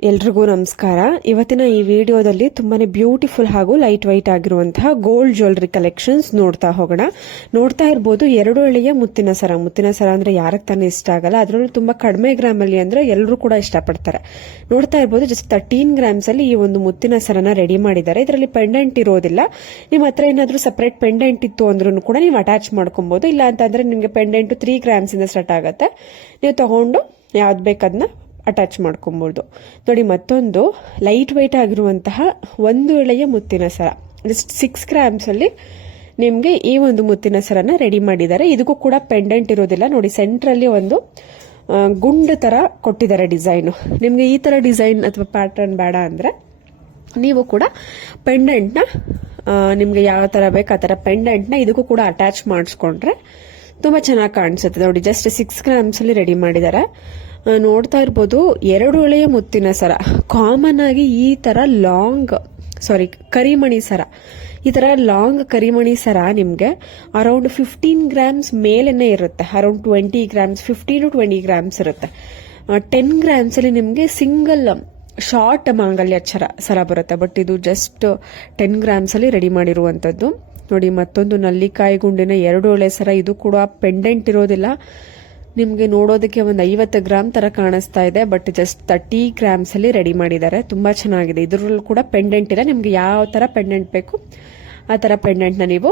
ಎಲ್ರಿಗೂ ನಮಸ್ಕಾರ. ಇವತ್ತಿನ ಈ ವಿಡಿಯೋದಲ್ಲಿ ತುಂಬಾನೇ ಬ್ಯೂಟಿಫುಲ್ ಹಾಗೂ ಲೈಟ್ ವೈಟ್ ಆಗಿರುವಂತಹ ಗೋಲ್ಡ್ ಜ್ಯುವೆಲರಿ ಕಲೆಕ್ಷನ್ಸ್ ನೋಡ್ತಾ ಹೋಗೋಣ. ನೋಡ್ತಾ ಇರಬಹುದು 2 ಎಳೆಯ ಮುತ್ತಿನ ಸರ ಅಂದ್ರೆ ಯಾರಕ್ಕೆ ತಾನೇ ಇಷ್ಟ ಆಗಲ್ಲ. ಅದರಲ್ಲೂ ತುಂಬಾ ಕಡಿಮೆ ಗ್ರಾಮ್ ಅಲ್ಲಿ ಅಂದ್ರೆ ಎಲ್ಲರೂ ಕೂಡ ಇಷ್ಟಪಡ್ತಾರೆ. ನೋಡ್ತಾ ಇರಬಹುದು ಜಸ್ಟ್ 13 ಗ್ರಾಮ್ಸ್ ಅಲ್ಲಿ ಈ ಒಂದು ಮುತ್ತಿನ ಸರನ ರೆಡಿ ಮಾಡಿದ್ದಾರೆ. ಇದರಲ್ಲಿ ಪೆಂಡೆಂಟ್ ಇರೋದಿಲ್ಲ. ನಿಮ್ಮ ಹತ್ರ ಏನಾದ್ರೂ ಸಪರೇಟ್ ಪೆಂಡೆಂಟ್ ಇತ್ತು ಅಂದ್ರೂ ಕೂಡ ನೀವು ಅಟ್ಯಾಚ್ ಮಾಡ್ಕೊಬಹುದು. ಇಲ್ಲ ಅಂತಂದ್ರೆ ನಿಮಗೆ ಪೆಂಡೆಂಟ್ 3 ಗ್ರಾಮ್ಸ್ ಇಂದ ಸ್ಟಾರ್ಟ್ ಆಗುತ್ತೆ. ನೀವು ತಗೊಂಡು ಯಾವ್ದು ಬೇಕದನ್ನ ಅಟ್ಯಾಚ್ ಮಾಡ್ಕೊಬಹುದು. ನೋಡಿ, ಮತ್ತೊಂದು ಲೈಟ್ ವೈಟ್ ಆಗಿರುವಂತಹ 1 ಎಳೆಯ ಮುತ್ತಿನ ಸರ, ಜಸ್ಟ್ 6 ಗ್ರಾಮ್ಸ್ ಅಲ್ಲಿ ನಿಮ್ಗೆ ಈ ಒಂದು ಮುತ್ತಿನ ಸರನ ರೆಡಿ ಮಾಡಿದ್ದಾರೆ. ಇದಕ್ಕೂ ಕೂಡ ಪೆಂಡೆಂಟ್ ಇರೋದಿಲ್ಲ. ನೋಡಿ, ಸೆಂಟ್ರಲ್ಲಿ ಒಂದು ಗುಂಡು ತರ ಕೊಟ್ಟಿದ್ದಾರೆ ಡಿಸೈನ್. ನಿಮ್ಗೆ ಈ ತರ ಡಿಸೈನ್ ಅಥವಾ ಪ್ಯಾಟರ್ನ್ ಬೇಡ ಅಂದ್ರೆ ನೀವು ಕೂಡ ಪೆಂಡೆಂಟ್ನ ನಿಮ್ಗೆ ಯಾವ ತರ ಬೇಕು ಆ ತರ ಪೆಂಡೆಂಟ್ನ ಇದಕ್ಕೂ ಕೂಡ ಅಟ್ಯಾಚ್ ಮಾಡಿಸ್ಕೊಂಡ್ರೆ ತುಂಬಾ ಚೆನ್ನಾಗಿ ಕಾಣಿಸುತ್ತೆ. ನೋಡಿ, ಜಸ್ಟ್ 6 ಗ್ರಾಮ್ಸ್ ಅಲ್ಲಿ ರೆಡಿ ಮಾಡಿದ್ದಾರೆ. ನೋಡ್ತಾ ಇರ್ಬೋದು 2 ಎಳೆಯ ಮುತ್ತಿನ ಸರ. ಕಾಮನ್ ಆಗಿ ಈ ತರ ಕರಿಮಣಿ ಸರ, ಈ ತರ ಲಾಂಗ್ ಕರಿಮಣಿ ಸರ ನಿಮ್ಗೆ ಅರೌಂಡ್ 15 ಗ್ರಾಮ್ಸ್ ಮೇಲೇನೆ ಇರುತ್ತೆ. ಅರೌಂಡ್ 20 ಗ್ರಾಮ್ಸ್, 15 to 20 ಗ್ರಾಮ್ಸ್ ಇರುತ್ತೆ. 10 ಗ್ರಾಮ್ಸ್ ಅಲ್ಲಿ ನಿಮ್ಗೆ ಸಿಂಗಲ್ ಶಾರ್ಟ್ ಮಾಂಗಲ್ಯ ಸರ ಬರುತ್ತೆ. ಬಟ್ ಇದು ಜಸ್ಟ್ 10 ಗ್ರಾಮ್ಸ್ ಅಲ್ಲಿ ರೆಡಿ ಮಾಡಿರುವಂತದ್ದು. ನೋಡಿ, ಮತ್ತೊಂದು ನಲ್ಲಿಕಾಯಿ ಗುಂಡಿನ 2 ಎಳೆ ಸರ. ಇದು ಕೂಡ ಪೆಂಡೆಂಟ್ ಇರೋದಿಲ್ಲ. ನಿಮ್ಗೆ ನೋಡೋದಕ್ಕೆ ಒಂದು 50 ಗ್ರಾಮ್ ತರ ಕಾಣಿಸ್ತಾ ಇದೆ. ಬಟ್ ಜಸ್ಟ್ 30 ಗ್ರಾಮ್ಸ್ ಅಲ್ಲಿ ರೆಡಿ ಮಾಡಿದ್ದಾರೆ. ತುಂಬಾ ಚೆನ್ನಾಗಿದೆ. ಇದರಲ್ಲೂ ಕೂಡ ಪೆಂಡೆಂಟ್ ಇಲ್ಲ. ನಿಮ್ಗೆ ಯಾವ ತರ ಪೆಂಡೆಂಟ್ ಬೇಕು ಆ ತರ ಪೆಂಡೆಂಟ್ ನ ನೀವು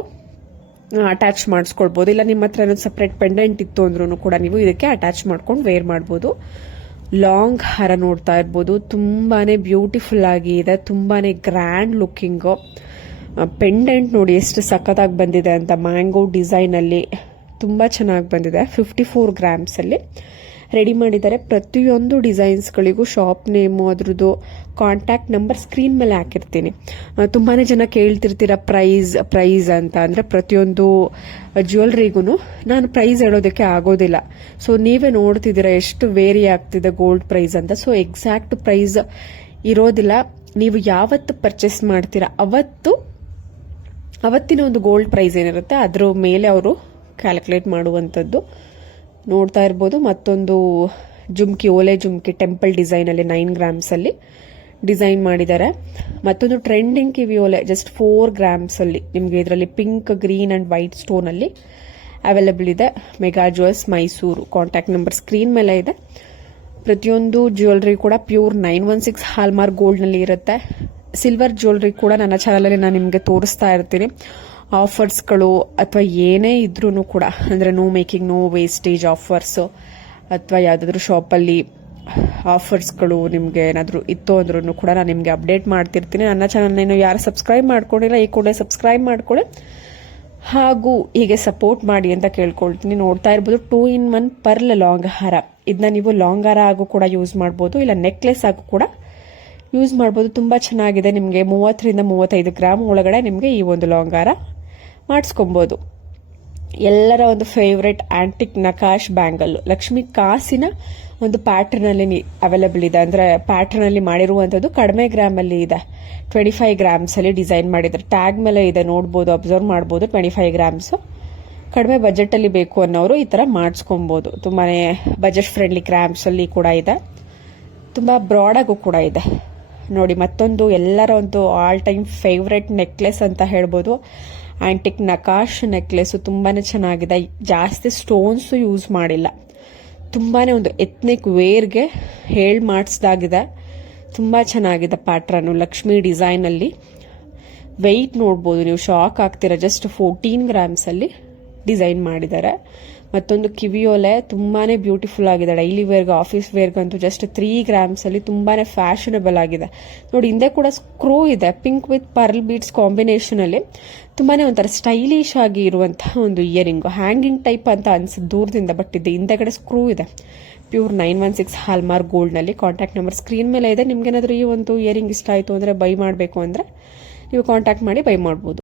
ಅಟ್ಯಾಚ್ ಮಾಡಿಸ್ಕೊಳ್ಬಹುದು. ಇಲ್ಲ ನಿಮ್ಮ ಹತ್ರ ಏನೋ ಸಪರೇಟ್ ಪೆಂಡೆಂಟ್ ಇತ್ತು ಅಂದ್ರೂ ಕೂಡ ನೀವು ಇದಕ್ಕೆ ಅಟ್ಯಾಚ್ ಮಾಡ್ಕೊಂಡು ವೇರ್ ಮಾಡಬಹುದು. ಲಾಂಗ್ ಹಾರ ನೋಡ್ತಾ ಇರ್ಬೋದು. ತುಂಬಾನೇ ಬ್ಯೂಟಿಫುಲ್ ಆಗಿ ಇದೆ. ತುಂಬಾನೇ ಗ್ರ್ಯಾಂಡ್ ಲುಕಿಂಗ್. ಪೆಂಡೆಂಟ್ ನೋಡಿ ಎಷ್ಟು ಸಖತ್ತಾಗಿ ಬಂದಿದೆ ಅಂತ. ಮ್ಯಾಂಗೋ ಡಿಸೈನ್ ಅಲ್ಲಿ ತುಂಬಾ ಚೆನ್ನಾಗಿ ಬಂದಿದೆ. 54 ಗ್ರಾಮ್ಸ್ ಅಲ್ಲಿ ರೆಡಿ ಮಾಡಿದ್ದಾರೆ. ಪ್ರತಿಯೊಂದು ಡಿಸೈನ್ಸ್ಗಳಿಗೂ ಶಾಪ್ ನೇಮು, ಅದ್ರದ್ದು ಕಾಂಟ್ಯಾಕ್ಟ್ ನಂಬರ್ ಸ್ಕ್ರೀನ್ ಮೇಲೆ ಹಾಕಿರ್ತೀನಿ. ತುಂಬಾನೇ ಜನ ಕೇಳ್ತಿರ್ತೀರ ಪ್ರೈಸ್ ಅಂತ. ಅಂದ್ರೆ ಪ್ರತಿಯೊಂದು ಜ್ಯುವೆಲ್ರಿಗೂ ನಾನು ಪ್ರೈಸ್ ಹೇಳೋದಕ್ಕೆ ಆಗೋದಿಲ್ಲ. ಸೊ ನೀವೇ ನೋಡ್ತಿದ್ದೀರಾ ಎಷ್ಟು ವೇರಿ ಆಗ್ತಿದೆ ಗೋಲ್ಡ್ ಪ್ರೈಸ್ ಅಂತ. ಸೊ ಎಕ್ಸಾಕ್ಟ್ ಪ್ರೈಸ್ ಇರೋದಿಲ್ಲ. ನೀವು ಯಾವತ್ತು ಪರ್ಚೇಸ್ ಮಾಡ್ತೀರಾ ಅವತ್ತಿನ ಒಂದು ಗೋಲ್ಡ್ ಪ್ರೈಸ್ ಏನಿರುತ್ತೆ ಅದ್ರ ಮೇಲೆ ಅವರು ಕ್ಯಾಲ್ಕುಲೇಟ್ ಮಾಡುವಂಥದ್ದು. ನೋಡ್ತಾ ಇರ್ಬೋದು ಮತ್ತೊಂದು ಜುಮ್ಕಿ, ಓಲೆ ಜುಮ್ಕಿ ಟೆಂಪಲ್ ಡಿಸೈನ್ ಅಲ್ಲಿ 9 ಗ್ರಾಮ್ಸ್ ಅಲ್ಲಿ ಡಿಸೈನ್ ಮಾಡಿದ್ದಾರೆ. ಮತ್ತೊಂದು ಟ್ರೆಂಡಿಂಗ್ ಕಿವಿ ಓಲೆ ಜಸ್ಟ್ 4 ಗ್ರಾಮ್ಸ್ ಅಲ್ಲಿ ನಿಮ್ಗೆ ಇದರಲ್ಲಿ pink, green and white stone ಅಲ್ಲಿ ಅವೈಲೇಬಲ್ ಇದೆ. Mega jewels Mysuru. Contact number screen ಮೇಲೆ ಇದೆ. ಪ್ರತಿಯೊಂದು ಜ್ಯುವೆಲ್ರಿ ಕೂಡ ಪ್ಯೂರ್ 916 ಹಾಲ್ಮಾರ್ಕ್ ಗೋಲ್ಡ್ ನಲ್ಲಿ ಇರುತ್ತೆ. ಸಿಲ್ವರ್ ಜ್ಯುವೆಲ್ರಿ ಕೂಡ ನನ್ನ ಚಾನಲ್ ಅಲ್ಲಿ ನಾನು ನಿಮ್ಗೆ ತೋರಿಸ್ತಾ ಇರ್ತೀನಿ. ಆಫರ್ಸ್ಗಳು ಅಥವಾ ಏನೇ ಇದ್ರೂ ಕೂಡ, ಅಂದ್ರೆ no making no wastage offers ಅಥವಾ ಯಾವ್ದಾದ್ರು ಶಾಪಲ್ಲಿ ಆಫರ್ಸ್ಗಳು ನಿಮ್ಗೆ ಏನಾದ್ರು ಇತ್ತು ಅಂದ್ರೂ ಕೂಡ ನಾನು ನಿಮ್ಗೆ ಅಪ್ಡೇಟ್ ಮಾಡ್ತಿರ್ತೀನಿ. ನನ್ನ ಚಾನಲ್ ಯಾರು ಸಬ್ಸ್ಕ್ರೈಬ್ ಮಾಡ್ಕೊಂಡಿಲ್ಲ ಈ ಕೂಡಲೇ ಸಬ್ಸ್ಕ್ರೈಬ್ ಮಾಡ್ಕೊಳ್ಳಿ ಹಾಗೂ ಹೀಗೆ ಸಪೋರ್ಟ್ ಮಾಡಿ ಅಂತ ಕೇಳ್ಕೊಳ್ತೀನಿ. ನೋಡ್ತಾ ಇರ್ಬೋದು 2-in-1 ಪರ್ಲ್ ಲಾಂಗ್ ಹಾರ. ಇದನ್ನ ನೀವು ಲಾಂಗ್ ಹಾರ ಆಗು ಕೂಡ ಯೂಸ್ ಮಾಡ್ಬೋದು, ಇಲ್ಲ ನೆಕ್ಲೆಸ್ ಆಗು ಕೂಡ ಯೂಸ್ ಮಾಡ್ಬೋದು. ತುಂಬಾ ಚೆನ್ನಾಗಿದೆ. ನಿಮ್ಗೆ 30 ರಿಂದ 35 ಗ್ರಾಮ್ ಒಳಗಡೆ ನಿಮ್ಗೆ ಈ ಒಂದು ಲಾಂಗ್ ಹಾರ ಮಾಡಿಸ್ಕೊಬಹುದು. ಎಲ್ಲರ ಒಂದು ಫೇವ್ರೆಟ್ ಆಂಟಿಕ್ ನಕಾಶ್ ಬ್ಯಾಂಗಲ್. ಲಕ್ಷ್ಮಿ ಕಾಸಿನ ಒಂದು ಪ್ಯಾಟರ್ನ್ ಅಲ್ಲಿ ಅವೈಲೇಬಲ್ ಇದೆ. ಅಂದ್ರೆ ಪ್ಯಾಟರ್ನ್ ಅಲ್ಲಿ ಮಾಡಿರುವಂತದ್ದು ಕಡಿಮೆ ಗ್ರಾಮ್ ಅಲ್ಲಿ ಇದೆ. 25 ಗ್ರಾಮ್ಸ್ ಅಲ್ಲಿ ಡಿಸೈನ್ ಮಾಡಿದ್ದಾರೆ. ಟ್ಯಾಗ್ ಮೇಲೆ ಇದೆ, ನೋಡಬಹುದು, ಅಬ್ಸರ್ವ್ ಮಾಡಬಹುದು. 25 ಗ್ರಾಮ್ಸ್. ಕಡಿಮೆ ಬಜೆಟ್ ಅಲ್ಲಿ ಬೇಕು ಅನ್ನೋರು ಈ ತರ ಮಾಡಿಸ್ಕೊಬಹುದು. ತುಂಬಾನೇ ಬಜೆಟ್ ಫ್ರೆಂಡ್ಲಿ ಗ್ರಾಮ್ಸ್ ಅಲ್ಲಿ ಕೂಡ ಇದೆ. ತುಂಬಾ ಬ್ರಾಡ್ ಆಗು ಕೂಡ ಇದೆ. ನೋಡಿ, ಮತ್ತೊಂದು ಎಲ್ಲರ ಒಂದು ಆಲ್ ಟೈಮ್ ಫೇವ್ರೆಟ್ ನೆಕ್ಲೆಸ್ ಅಂತ ಹೇಳ್ಬೋದು. ಆಂಟಿಕ್ ನಕಾಶ್ ನೆಕ್ಲೆಸ್ ತುಂಬಾನೇ ಚೆನ್ನಾಗಿದೆ. ಜಾಸ್ತಿ ಸ್ಟೋನ್ಸ್ ಯೂಸ್ ಮಾಡಿಲ್ಲ. ತುಂಬಾನೇ ಒಂದು ಎತ್ನಿಕ್ ವೇರ್ಗೆ ಮಾಡಿಸ್ದಾಗಿದೆ. ತುಂಬಾ ಚೆನ್ನಾಗಿದೆ ಪ್ಯಾಟ್ರನ್. ಲಕ್ಷ್ಮಿ ಡಿಸೈನ್ ಅಲ್ಲಿ ವೆಯ್ಟ್ ನೋಡ್ಬೋದು ನೀವು, ಶಾಕ್ ಆಗ್ತೀರಾ. ಜಸ್ಟ್ 14 ಗ್ರಾಮ್ಸ್ ಅಲ್ಲಿ ಡಿಸೈನ್ ಮಾಡಿದ್ದಾರೆ. ಮತ್ತೊಂದು ಕಿವಿಯೋಲೆ ತುಂಬಾನೇ ಬ್ಯೂಟಿಫುಲ್ ಆಗಿದೆ. ಡೈಲಿ ವೇರ್ಗೆ, ಆಫೀಸ್ ವೇರ್ಗಂತೂ ಜಸ್ಟ್ 3 ಗ್ರಾಮ್ಸ್ ಅಲ್ಲಿ ತುಂಬಾನೇ ಫ್ಯಾಷನಬಲ್ ಆಗಿದೆ. ನೋಡಿ, ಹಿಂದೆ ಕೂಡ ಸ್ಕ್ರೂ ಇದೆ. Pink with pearl beads combination ಅಲ್ಲಿ ತುಂಬಾನೇ ಒಂಥರ ಸ್ಟೈಲಿಶ್ ಆಗಿ ಇರುವಂತಹ ಒಂದು ಇಯರಿಂಗ್. ಹ್ಯಾಂಗಿಂಗ್ ಟೈಪ್ ಅಂತ ಅನ್ಸುತ್ತೆ ದೂರದಿಂದ, ಬಟ್ ಇದೆ ಹಿಂದೆಗಡೆ ಸ್ಕ್ರೂ ಇದೆ. ಪ್ಯೂರ್ 916 ಹಾಲ್ಮಾರ್ಕ್ ಗೋಲ್ಡ್ ನಲ್ಲಿ. ಕಾಂಟ್ಯಾಕ್ಟ್ ನಂಬರ್ ಸ್ಕ್ರೀನ್ ಮೇಲೆ ಇದೆ. ನಿಮ್ಗೇನಾದ್ರೂ ಈ ಒಂದು ಇಯರಿಂಗ್ ಇಷ್ಟ ಆಯ್ತು ಅಂದ್ರೆ ಬೈ ಮಾಡಬೇಕು ಅಂದ್ರೆ ನೀವು ಕಾಂಟ್ಯಾಕ್ಟ್ ಮಾಡಿ ಬೈ ಮಾಡಬಹುದು.